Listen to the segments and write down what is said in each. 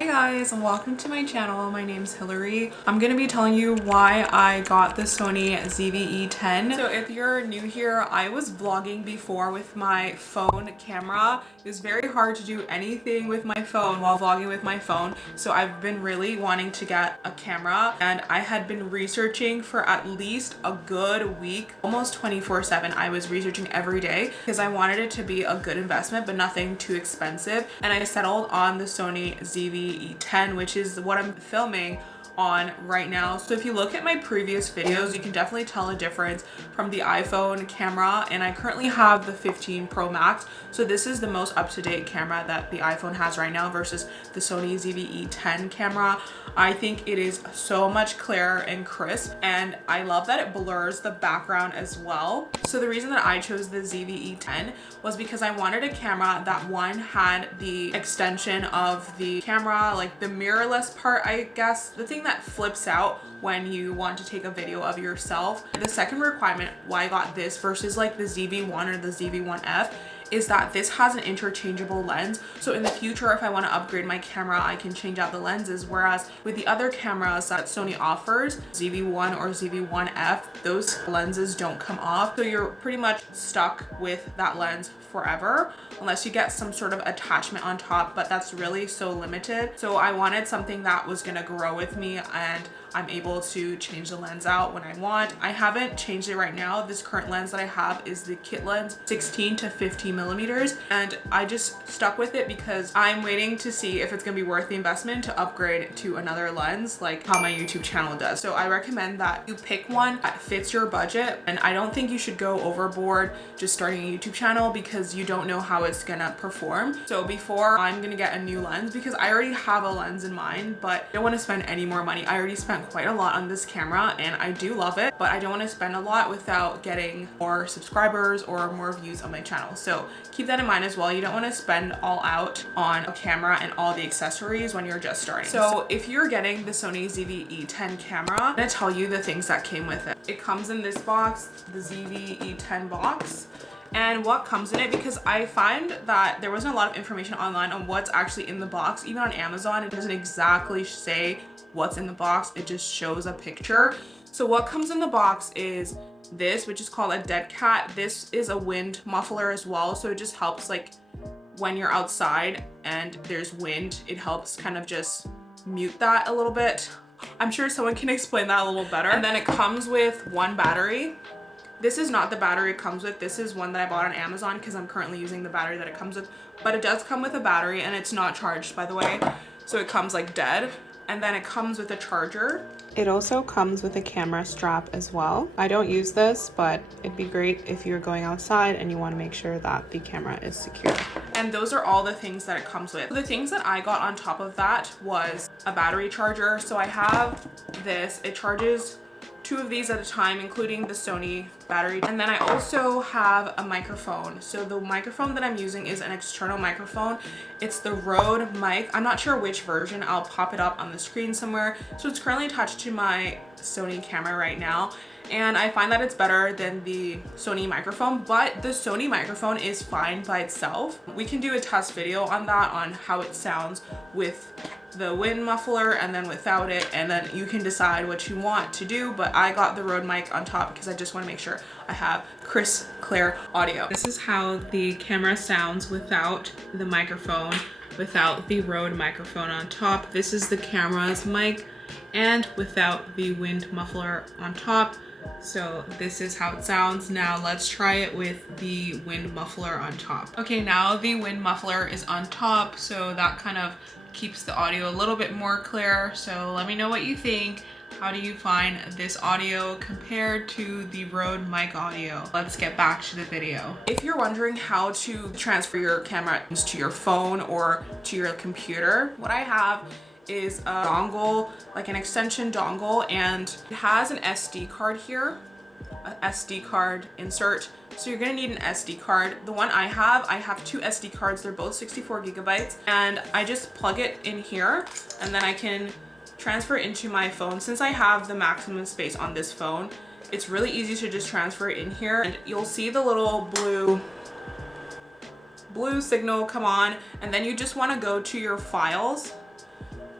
Hey guys, and welcome to my channel. My name's Hillary. I'm gonna be telling you why I got the Sony ZV-E10. So if you're new here, I was vlogging before with my phone camera. It was very hard to do anything with my phone while vlogging with my phone. So I've been really wanting to get a camera, and I had been researching for at least a good week, almost 24/7. I was researching every day because I wanted it to be a good investment, but nothing too expensive. And I settled on the Sony ZV-E10, which is what I'm filming on right now. So if you look at my previous videos, you can definitely tell a difference from the iPhone camera, and I currently have the 15 Pro Max. So this is the most up-to-date camera that the iPhone has right now versus the Sony ZV-E10 camera. I think it is so much clearer and crisp, and I love that it blurs the background as well. So the reason that I chose the ZV-E10 was because I wanted a camera that, one, had the extension of the camera, like the mirrorless part, I guess, the thing that flips out when you want to take a video of yourself. The second requirement why I got this versus like the ZV-1 or the ZV-1F is that this has an interchangeable lens. So in the future, if I want to upgrade my camera, I can change out the lenses. Whereas with the other cameras that Sony offers, ZV-1 or ZV-1F, those lenses don't come off. So you're pretty much stuck with that lens forever, unless you get some sort of attachment on top, but that's really so limited. So I wanted something that was gonna grow with me, and I'm able to change the lens out when I want. I haven't changed it right now. This current lens that I have is the kit lens, 16 to 15 millimeters, and I just stuck with it because I'm waiting to see if it's gonna be worth the investment to upgrade to another lens, like how my YouTube channel does. So I recommend that you pick one that fits your budget, and I don't think you should go overboard just starting a YouTube channel because you don't know how it's gonna perform. So before I'm gonna get a new lens, because I already have a lens in mind, but I don't want to spend any more money. I already spent quite a lot on this camera and I do love it, but I don't want to spend a lot without getting more subscribers or more views on my channel. So keep that in mind as well. You don't want to spend all out on a camera and all the accessories when you're just starting. So if you're getting the Sony ZV-E10 camera, I'm gonna tell you the things that came with it. It comes in this box, the ZV-E10 box. And what comes in it, because I find that there wasn't a lot of information online on what's actually in the box. Even on Amazon, it doesn't exactly say what's in the box, it just shows a picture. So what comes in the box is this, which is called a dead cat. This is a wind muffler as well, so it just helps like when you're outside and there's wind, it helps kind of just mute that a little bit. I'm sure someone can explain that a little better. And then it comes with one battery. This is not the battery it comes with. This is one that I bought on Amazon because I'm currently using the battery that it comes with. But it does come with a battery, and it's not charged, by the way. So it comes like dead. And then it comes with a charger. It also comes with a camera strap as well. I don't use this, but it'd be great if you're going outside and you want to make sure that the camera is secure. And those are all the things that it comes with. The things that I got on top of that was a battery charger. So I have this. It charges 2 of these at a time, including the Sony battery. And then I also have a microphone. So the microphone that I'm using is an external microphone. It's the Rode mic. I'm not sure which version. I'll pop it up on the screen somewhere. So it's currently attached to my Sony camera right now. And I find that it's better than the Sony microphone, but the Sony microphone is fine by itself. We can do a test video on that, on how it sounds with the wind muffler and then without it, and then you can decide what you want to do. But I got the Rode mic on top because I just want to make sure I have crisp, clear audio. This is how the camera sounds without the microphone, without the Rode microphone on top. This is the camera's mic, and without the wind muffler on top. So this is how it sounds. Now let's try it with the wind muffler on top. Okay, now the wind muffler is on top, so that kind of keeps the audio a little bit more clear. So let me know what you think. How do you find this audio compared to the Rode mic audio? Let's get back to the video. If you're wondering how to transfer your camera to your phone or to your computer, what I have is a dongle, like an extension dongle, and it has an SD card here, an SD card insert. So you're gonna need an SD card. The one I have 2 SD cards. They're both 64 gigabytes, and I just plug it in here, and then I can transfer it into my phone. Since I have the maximum space on this phone, it's really easy to just transfer it in here, and you'll see the little blue signal come on, and then you just want to go to your files.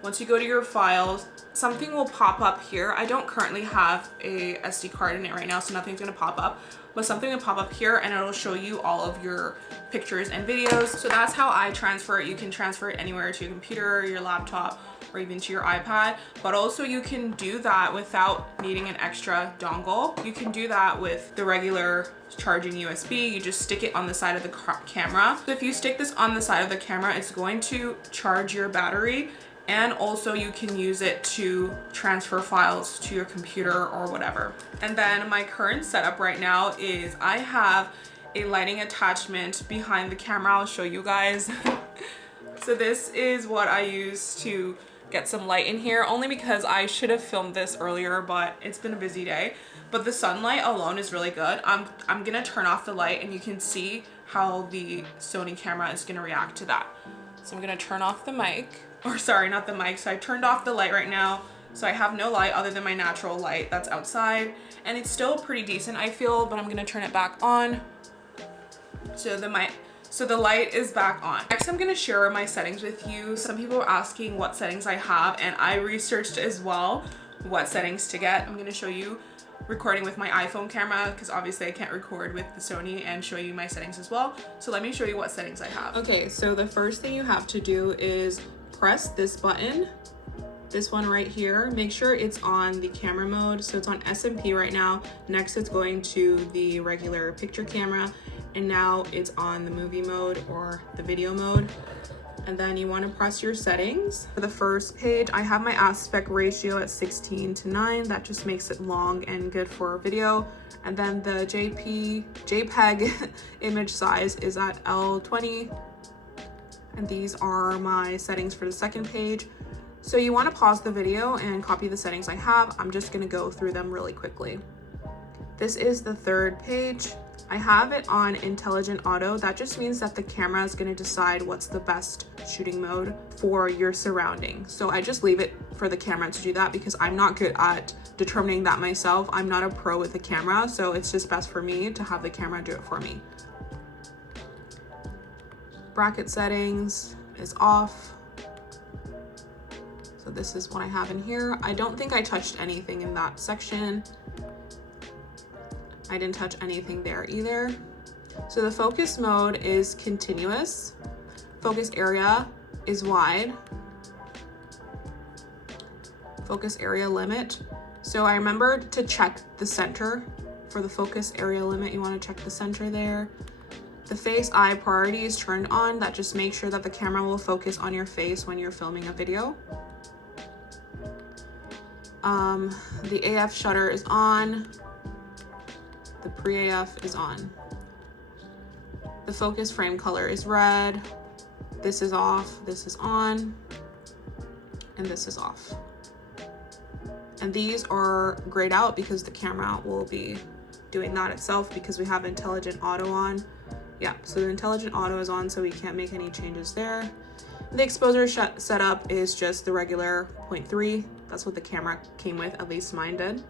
once you go to your files, something will pop up here. I don't currently have a SD card in it right now, so nothing's gonna pop up, but something will pop up here and it'll show you all of your pictures and videos. So that's how I transfer it. You can transfer it anywhere, to your computer, your laptop, or even to your iPad, but also you can do that without needing an extra dongle. You can do that with the regular charging USB. You just stick it on the side of the camera. So if you stick this on the side of the camera, it's going to charge your battery, and also you can use it to transfer files to your computer or whatever. And then my current setup right now is I have a lighting attachment behind the camera. I'll show you guys. So this is what I use to get some light in here, only because I should have filmed this earlier, but it's been a busy day. But the sunlight alone is really good. I'm gonna turn off the light and you can see how the Sony camera is gonna react to that. So I'm gonna turn off the mic, or sorry, not the mic. So I turned off the light right now. So I have no light other than my natural light that's outside, and it's still pretty decent, I feel, but I'm gonna turn it back on. So the light is back on. Next, I'm gonna share my settings with you. Some people are asking what settings I have, and I researched as well what settings to get. I'm gonna show you recording with my iPhone camera, because obviously I can't record with the Sony, and show you my settings as well. So let me show you what settings I have. Okay, so the first thing you have to do is press this button, this one right here. Make sure it's on the camera mode. So it's on SMP right now. Next, it's going to the regular picture camera. And now it's on the movie mode or the video mode. And then you want to press your settings. For the first page, I have my aspect ratio at 16:9. That just makes it long and good for video. And then the JPEG image size is at L20. And these are my settings for the second page. So you want to pause the video and copy the settings I have. I'm just going to go through them really quickly. This is the third page. I have it on intelligent auto. That just means that the camera is going to decide what's the best shooting mode for your surroundings. So I just leave it for the camera to do that, because I'm not good at determining that myself. I'm not a pro with the camera, so it's just best for me to have the camera do it for me. Bracket settings is off. So this is what I have in here. I don't think I touched anything in that section. I didn't touch anything there either. So the focus mode is continuous. Focus area is wide. Focus area limit. So I remembered to check the center. For the focus area limit, you want to check the center there. The face eye priority is turned on. That just makes sure that the camera will focus on your face when you're filming a video. The AF shutter is on. The pre-AF is on. The focus frame color is red. This is off, this is on, and this is off. And these are grayed out because the camera will be doing that itself, because we have intelligent auto on. Yeah, so the intelligent auto is on, so we can't make any changes there. The exposure setup is just the regular 0.3. That's what the camera came with, at least mine did.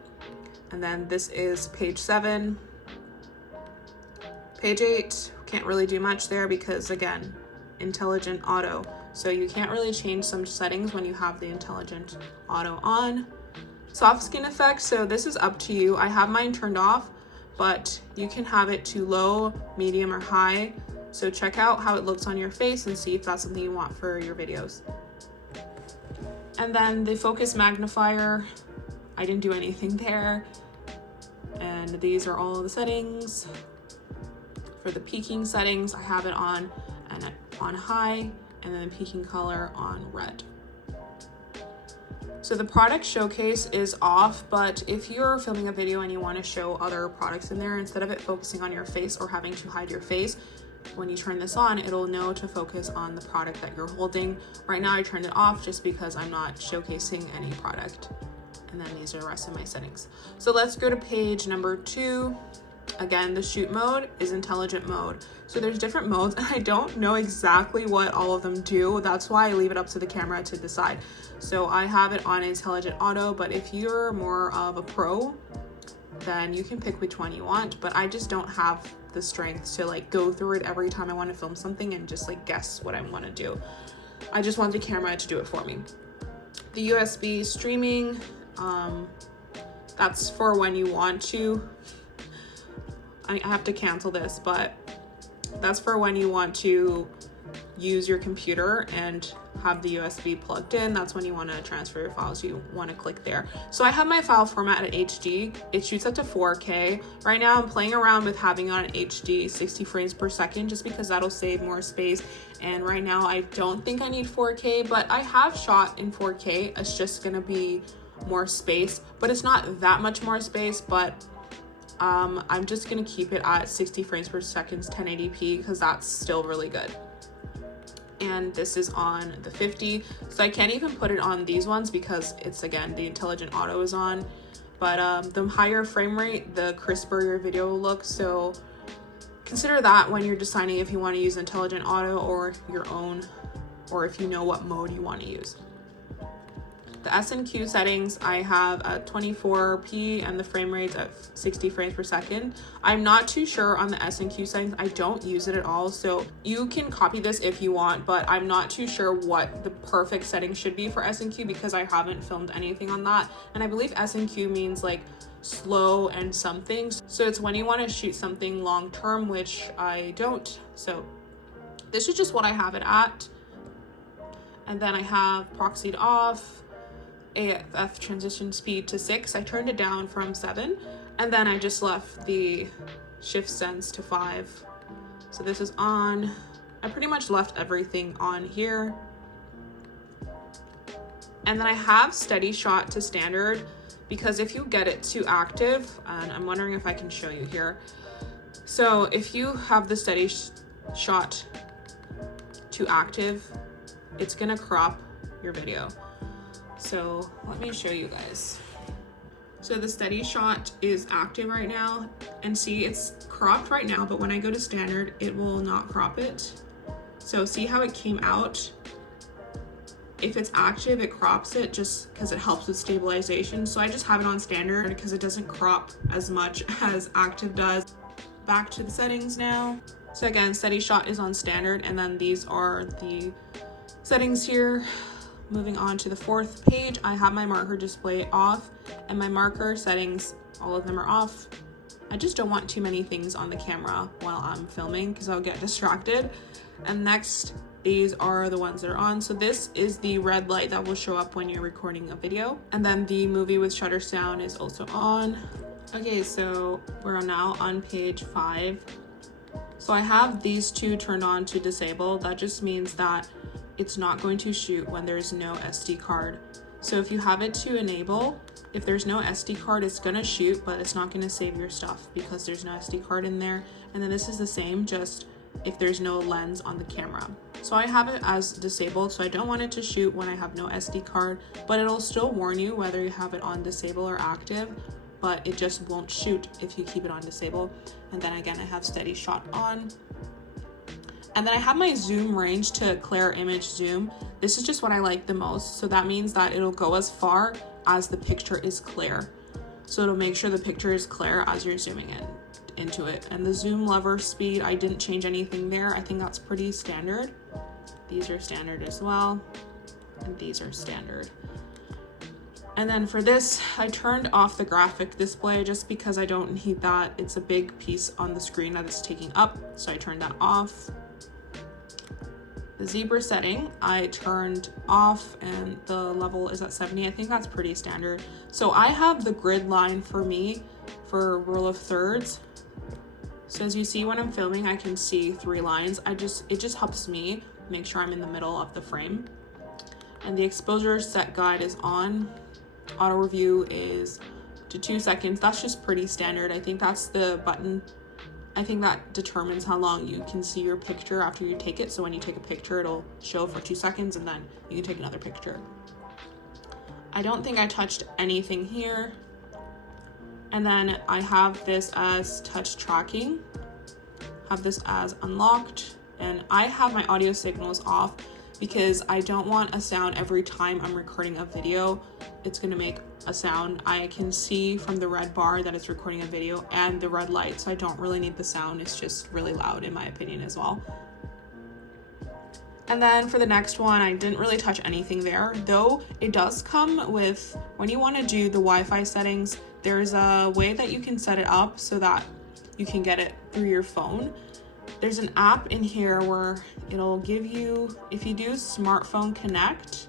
And then this is page 7. Page 8, can't really do much there because, again, intelligent auto. So you can't really change some settings when you have the intelligent auto on. Soft skin effect, so this is up to you. I have mine turned off, but you can have it to low, medium, or high. So check out how it looks on your face and see if that's something you want for your videos. And then the focus magnifier, I didn't do anything there. And these are all the settings. For the peaking settings, I have it on and on high, and then the peaking color on red. So the product showcase is off, but if you're filming a video and you want to show other products in there, instead of it focusing on your face or having to hide your face, when you turn this on, it'll know to focus on the product that you're holding. Right now I turned it off just because I'm not showcasing any product. And then these are the rest of my settings. So let's go to page number 2. Again, the shoot mode is intelligent mode. So there's different modes, and I don't know exactly what all of them do. That's why I leave it up to the camera to decide. So I have it on intelligent auto, but if you're more of a pro, then you can pick which one you want. But I just don't have the strength to like go through it every time I want to film something and just like guess what I want to do. I just want the camera to do it for me. The USB streaming, that's for when you want to. I have to cancel this, but that's for when you want to use your computer and have the USB plugged in. That's when you want to transfer your files. You want to click there. So I have my file format at HD. It shoots up to 4K. Right now I'm playing around with having on HD 60 frames per second just because that'll save more space. And right now I don't think I need 4K, but I have shot in 4K. It's just gonna be more space, but it's not that much more space. But I'm just gonna keep it at 60 frames per second 1080p because that's still really good. And this is on the 50, so I can't even put it on these ones because it's, again, the intelligent auto is on. But the higher frame rate, the crisper your video will look. So consider that when you're deciding if you want to use intelligent auto or your own, or if you know what mode you want to use. The S&Q settings I have at 24p and the frame rate's at 60 frames per second. I'm not too sure on the S&Q settings. I don't use it at all, so you can copy this if you want, but I'm not too sure what the perfect settings should be for S&Q because I haven't filmed anything on that. And I believe S&Q means like slow and something. So it's when you want to shoot something long term, which I don't. So this is just what I have it at. And then I have proxied off. AF transition speed to 6. I turned it down from 7, and then I just left the shift sense to 5. So this is on. I pretty much left everything on here. And then I have steady shot to standard because if you get it to active, and I'm wondering if I can show you here. So if you have the steady shot to active, it's gonna crop your video. So let me show you guys. So the steady shot is active right now, and see it's cropped right now, but when I go to standard, it will not crop it. So see how it came out? If it's active, it crops it just because it helps with stabilization. So I just have it on standard because it doesn't crop as much as active does. Back to the settings now. So again, steady shot is on standard, and then these are the settings here. Moving on to the 4th page, I have my marker display off, and my marker settings, all of them are off. I just don't want too many things on the camera while I'm filming because I'll get distracted. And next, these are the ones that are on. So this is the red light that will show up when you're recording a video. And then the movie with shutter sound is also on. Okay, so we're now on page 5. So I have these two turned on to disable. That just means that it's not going to shoot when there's no SD card. So if you have it to enable, if there's no SD card, it's gonna shoot, but it's not gonna save your stuff because there's no SD card in there. And then this is the same, just if there's no lens on the camera. So I have it as disabled, so I don't want it to shoot when I have no SD card, but it'll still warn you whether you have it on disable or active, but it just won't shoot if you keep it on disable. And then again, I have steady shot on. And then I have my zoom range to clear image zoom. This is just what I like the most. So that means that it'll go as far as the picture is clear. So it'll make sure the picture is clear as you're zooming into it. And the zoom lever speed, I didn't change anything there. I think that's pretty standard. These are standard as well. And these are standard. And then for this, I turned off the graphic display just because I don't need that. It's a big piece on the screen that it's taking up. So I turned that off. The zebra setting I turned off, and the level is at 70. I think that's pretty standard. So I have the grid line for me for rule of thirds. So as you see when I'm filming, I can see 3 lines. It just helps me make sure I'm in the middle of the frame. And the exposure set guide is on. Auto review is to 2 seconds. That's just pretty standard. I think that's the button. I think that determines how long you can see your picture after you take it. So when you take a picture, it'll show for 2 seconds and then you can take another picture. I don't think I touched anything here. And then I have this as touch tracking, have this as unlocked, and I have my audio signals off because I don't want a sound every time I'm recording a video. It's gonna make a sound. I can see from the red bar that it's recording a video and the red light, so I don't really need the sound. It's just really loud in my opinion as well. And then for the next one, I didn't really touch anything there, though it does come with, when you want to do the Wi-Fi settings, there's a way that you can set it up so that you can get it through your phone. There's an app in here where it'll give you, if you do Smartphone Connect,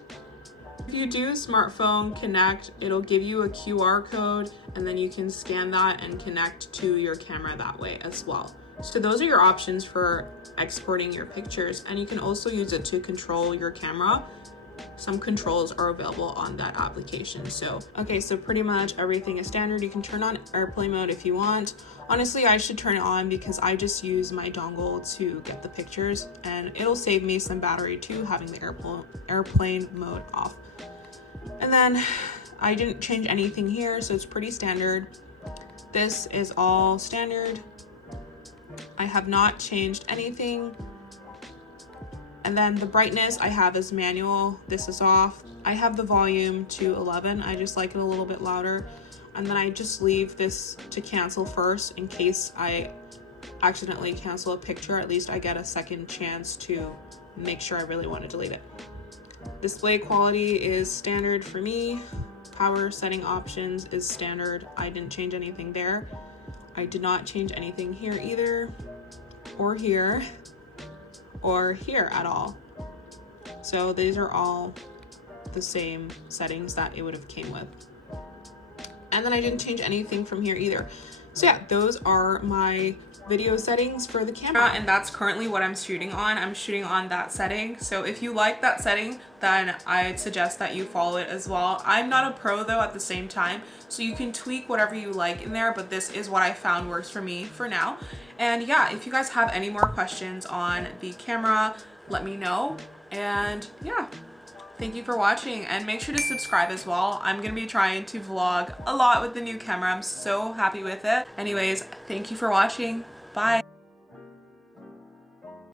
it'll give you a QR code, and then you can scan that and connect to your camera that way as well. So those are your options for exporting your pictures, and you can also use it to control your camera. Some controls are available on that application. So, okay, so pretty much everything is standard. You can turn on airplane mode if you want. Honestly, I should turn it on because I just use my dongle to get the pictures, and it'll save me some battery too, having the airplane mode off. And then I didn't change anything here, so it's pretty standard. This is all standard. I have not changed anything. And then the brightness I have is manual. This is off. I have the volume to 11. I just like it a little bit louder. And then I just leave this to cancel first in case I accidentally cancel a picture. At least I get a second chance to make sure I really want to delete it. Display quality is standard for me. Power setting options is standard. I didn't change anything there. I did not change anything here either, or here, or here at all. So these are all the same settings that it would have came with. And then I didn't change anything from here either. So yeah, those are my video settings for the camera, and that's currently what I'm shooting on. I'm shooting on that setting. So if you like that setting, then I'd suggest that you follow it as well. I'm not a pro though at the same time, so you can tweak whatever you like in there, but this is what I found works for me for now. And yeah, if you guys have any more questions on the camera, let me know. And yeah, thank you for watching, and make sure to subscribe as well. I'm gonna be trying to vlog a lot with the new camera. I'm so happy with it. Anyways, thank you for watching. Bye.